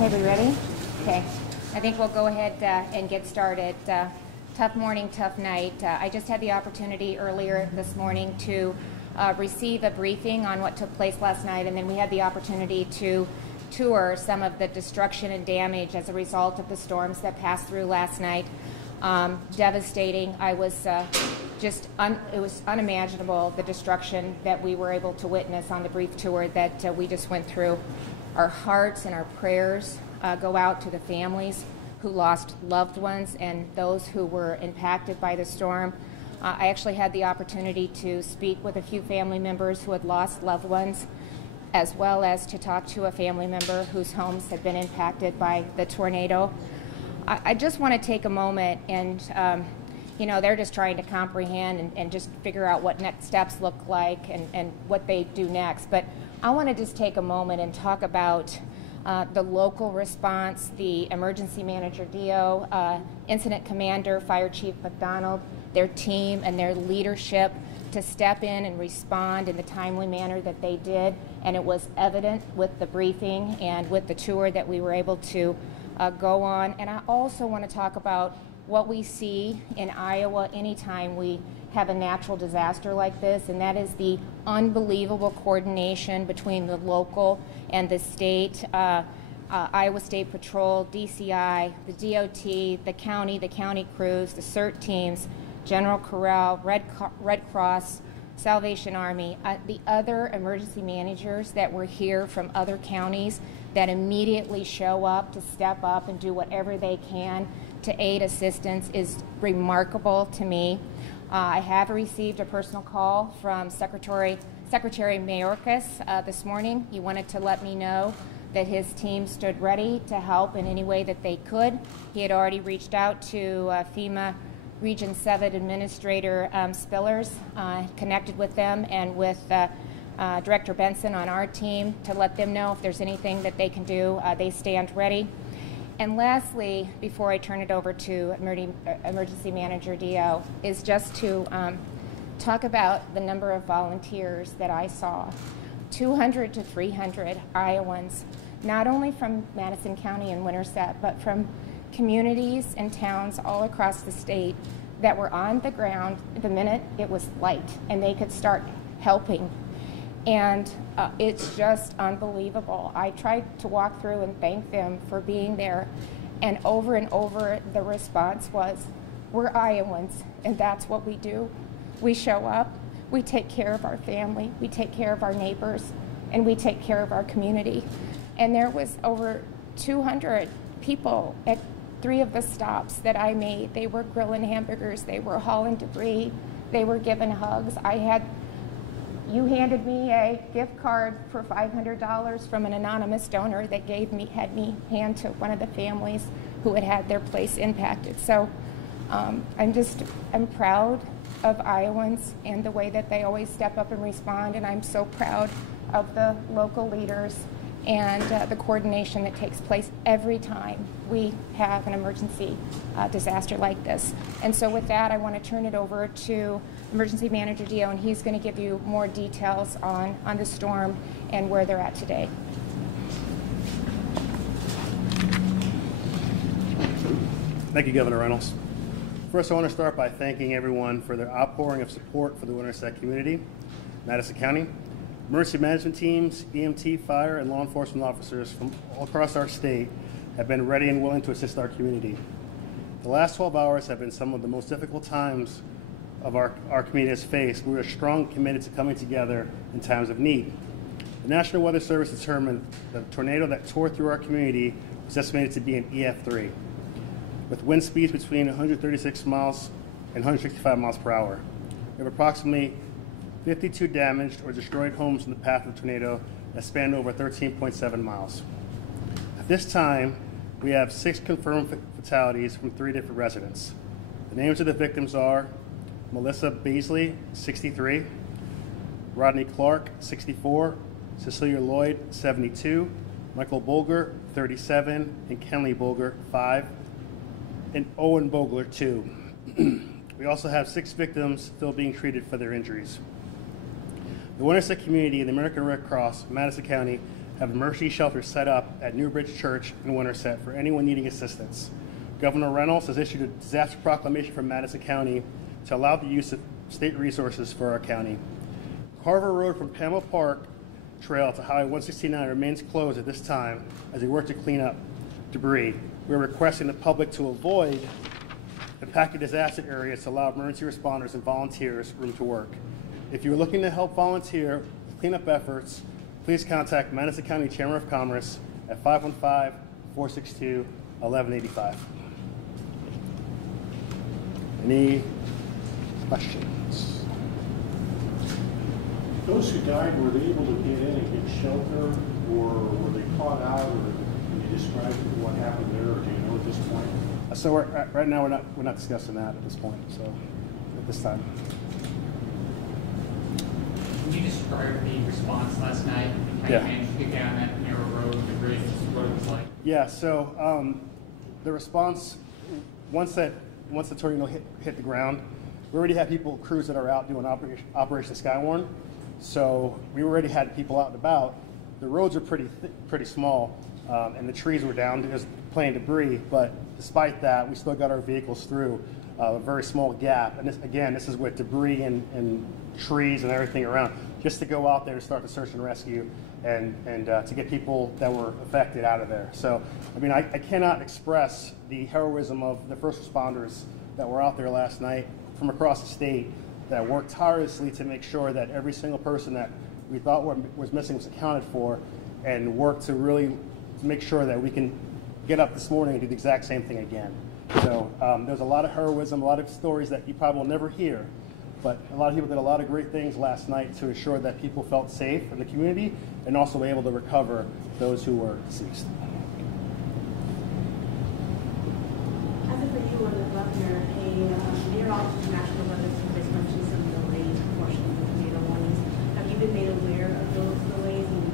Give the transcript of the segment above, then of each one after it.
Okay, we ready? Okay. I think we'll go ahead and get started. Tough morning, tough night. I just had the opportunity earlier this morning to receive a briefing on what took place last night, and then we had the opportunity to tour some of the destruction and damage as a result of the storms that passed through last night. Devastating. I was it was unimaginable, the destruction that we were able to witness on the brief tour that we just went through. Our hearts and our prayers go out to the families who lost loved ones and those who were impacted by the storm. I actually had the opportunity to speak with a few family members who had lost loved ones, as well as to talk to a family member whose homes had been impacted by the tornado. I just want to take a moment and, they're just trying to comprehend and just figure out what next steps look like and what they do next. But I want to just take a moment and talk about the local response, the emergency manager, DO, incident commander, Fire Chief McDonald, their team and their leadership to step in and respond in the timely manner that they did. And it was evident with the briefing and with the tour that we were able to go on. And I also want to talk about what we see in Iowa anytime we have a natural disaster like this, and that is the unbelievable coordination between the local and the state, Iowa State Patrol, DCI, the DOT, the county crews, the CERT teams, General Corral, Red Cross, Salvation Army, the other emergency managers that were here from other counties that immediately show up to step up and do whatever they can to aid assistance is remarkable to me. I have received a personal call from Secretary Mayorkas this morning. He wanted to let me know that his team stood ready to help in any way that they could. He had already reached out to FEMA Region 7 Administrator Spillers, connected with them and with Director Benson on our team to let them know if there's anything that they can do. They stand ready. And lastly, before I turn it over to Emergency Manager DO, is just to talk about the number of volunteers that I saw. 200 to 300 Iowans, not only from Madison County and Winterset, but from communities and towns all across the state that were on the ground the minute it was light and they could start helping. And it's just unbelievable. I tried to walk through and thank them for being there, and over the response was, we're Iowans, and that's what we do. We show up, we take care of our family, we take care of our neighbors, and we take care of our community. And there was over 200 people at 3 of the stops that I made. They were grilling hamburgers, they were hauling debris, they were giving hugs. You handed me a gift card for $500 from an anonymous donor that had me hand to one of the families who had their place impacted. So I'm proud of Iowans and the way that they always step up and respond, and I'm so proud of the local leaders and the coordination that takes place every time we have an emergency disaster like this. And so with that, I want to turn it over to Emergency Manager Dio, and he's going to give you more details on the storm and where they're at today. Thank you, Governor Reynolds. First, I want to start by thanking everyone for their outpouring of support for the Winterset community, Madison County. Emergency management teams, EMT, fire, and law enforcement officers from all across our state have been ready and willing to assist our community. The last 12 hours have been some of the most difficult times of our community has faced. We are strong committed to coming together in times of need. The National Weather Service determined that the tornado that tore through our community was estimated to be an EF3, with wind speeds between 136 miles and 165 miles per hour. We have approximately 52 damaged or destroyed homes in the path of the tornado that spanned over 13.7 miles. At this time, we have 6 confirmed fatalities from 3 different residents. The names of the victims are Melissa Beasley, 63, Rodney Clark, 64, Cecilia Lloyd, 72, Michael Bolger, 37, and Kenley Bolger, 5, and Owen Bogler, 2. We also have 6 victims still being treated for their injuries. The Winterset community and the American Red Cross, Madison County, have emergency shelters set up at Newbridge Church in Winterset for anyone needing assistance. Governor Reynolds has issued a disaster proclamation for Madison County to allow the use of state resources for our county. Carver Road from Pamela Park Trail to Highway 169 remains closed at this time as we work to clean up debris. We're requesting the public to avoid impacted disaster areas to allow emergency responders and volunteers room to work. If you're looking to help volunteer with cleanup efforts, please contact Madison County Chamber of Commerce at 515-462-1185. Any questions? Those who died, were they able to get in and get shelter, or were they caught out, or can you describe what happened there, or do you know at this point? So right now we're not discussing that at this point. So at this time. Can you describe the response last night? How you managed to get down that narrow road, the bridge, what it was like? Yeah. So the response once the tornado hit the ground, we already had crews that are out doing Operation Skywarn. So we already had people out and about. The roads are pretty small, and the trees were down. There's plenty of debris, but despite that, we still got our vehicles through a very small gap. And this is with debris and trees and everything around, just to go out there and start the search and rescue and to get people that were affected out of there. So, I mean, I cannot express the heroism of the first responders that were out there last night from across the state that worked tirelessly to make sure that every single person that we thought was missing was accounted for, and worked to really make sure that we can get up this morning and do the exact same thing again. So there's a lot of heroism, a lot of stories that you probably will never hear, but a lot of people did a lot of great things last night to ensure that people felt safe in the community and also able to recover those who were deceased. As of for you or the governor, a meteorologist national weather service mentioned some delays proportionally with tornado warnings. Have you been made aware of those delays and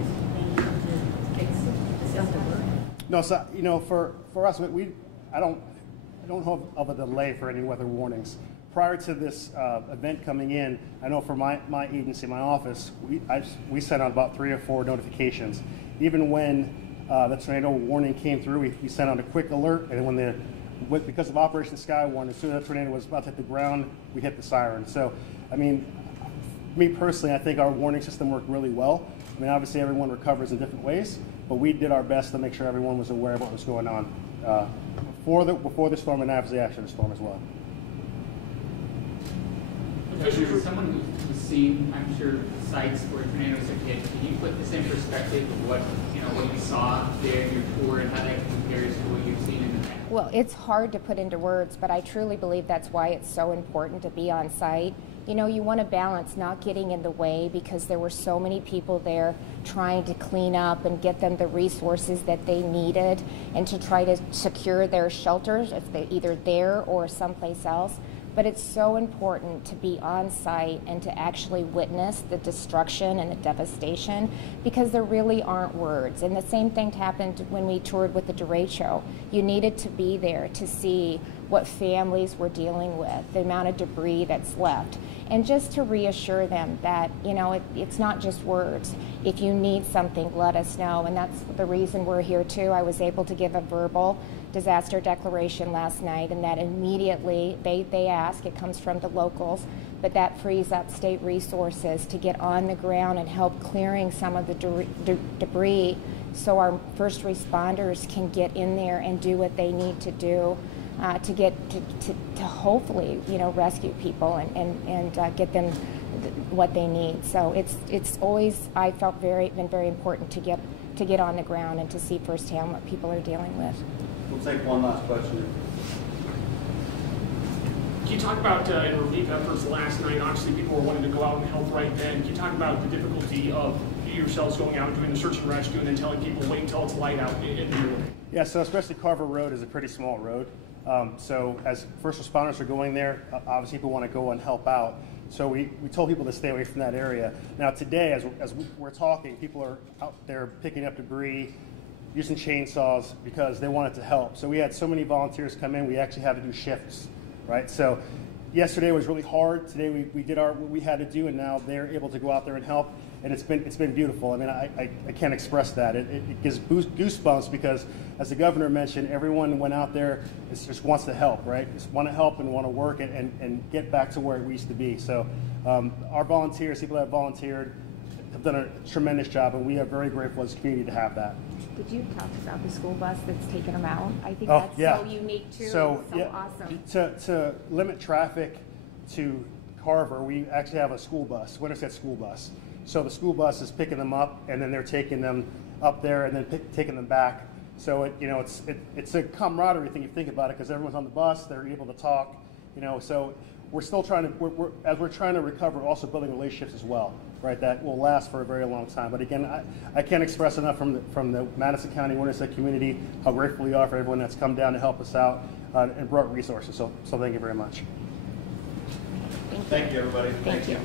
is planning to fix the system? No, so for us, I don't know of a delay for any weather warnings. Prior to this event coming in, I know for my agency, my office, we sent out about 3 or 4 notifications. Even when the tornado warning came through, we sent out a quick alert, and because of Operation Skywarn, as soon as the tornado was about to hit the ground, we hit the siren. So, I mean, me personally, I think our warning system worked really well. I mean, obviously everyone recovers in different ways, but we did our best to make sure everyone was aware of what was going on before the storm and obviously after the storm as well. As someone who's seen, I'm sure, sites where tornadoes have hit, can you put this in perspective of what you saw there in your tour and how that compares to what you've seen in the past? Well, it's hard to put into words, but I truly believe that's why it's so important to be on site. You know, you want to balance not getting in the way, because there were so many people there trying to clean up and get them the resources that they needed and to try to secure their shelters, if they're either there or someplace else. But it's so important to be on site and to actually witness the destruction and the devastation, because there really aren't words. And the same thing happened when we toured with the derecho. You needed to be there to see what families were dealing with, the amount of debris that's left, and just to reassure them that, it's not just words. If you need something, let us know. And that's the reason we're here too. I was able to give a verbal disaster declaration last night, and that immediately they ask, it comes from the locals, but that frees up state resources to get on the ground and help clearing some of the debris so our first responders can get in there and do what they need to do to hopefully rescue people and get them what they need. So it's always, I felt been very important to get on the ground and to see firsthand what people are dealing with. We'll take one last question. Can you talk about in relief efforts last night? Obviously, people were wanting to go out and help right then. Can you talk about the difficulty of yourselves going out and doing the search and rescue and then telling people wait until it's light out in the morning? Yeah, so especially Carver Road is a pretty small road. So as first responders are going there, obviously people want to go and help out. So we told people to stay away from that area. Now today, as we're talking, people are out there picking up debris, using chainsaws because they wanted to help. So we had so many volunteers come in, we actually had to do shifts, right? So yesterday was really hard. Today we did what we had to do, and now they're able to go out there and help. and it's been beautiful. I mean, I can't express that. It gives goosebumps because, as the governor mentioned, everyone went out there just wants to help, right? Just want to help and want to work and get back to where we used to be. So our volunteers, people that have volunteered, have done a tremendous job, and we are very grateful as a community to have that. Did you talk about the school bus that's taken them out? I think Oh, that's yeah. so unique too. So, So yeah, awesome. To limit traffic to Carver, we actually have a school bus, Winterset school bus. So the school bus is picking them up, and then they're taking them up there, and then taking them back. So it's a camaraderie thing if you think about it, because everyone's on the bus, they're able to talk. So we're still trying to, as we're trying to recover, also building relationships as well, right? That will last for a very long time. But again, I can't express enough from the Madison County Winterset community how grateful we are for everyone that's come down to help us out and brought resources. So thank you very much. Thank you, everybody. Thank you.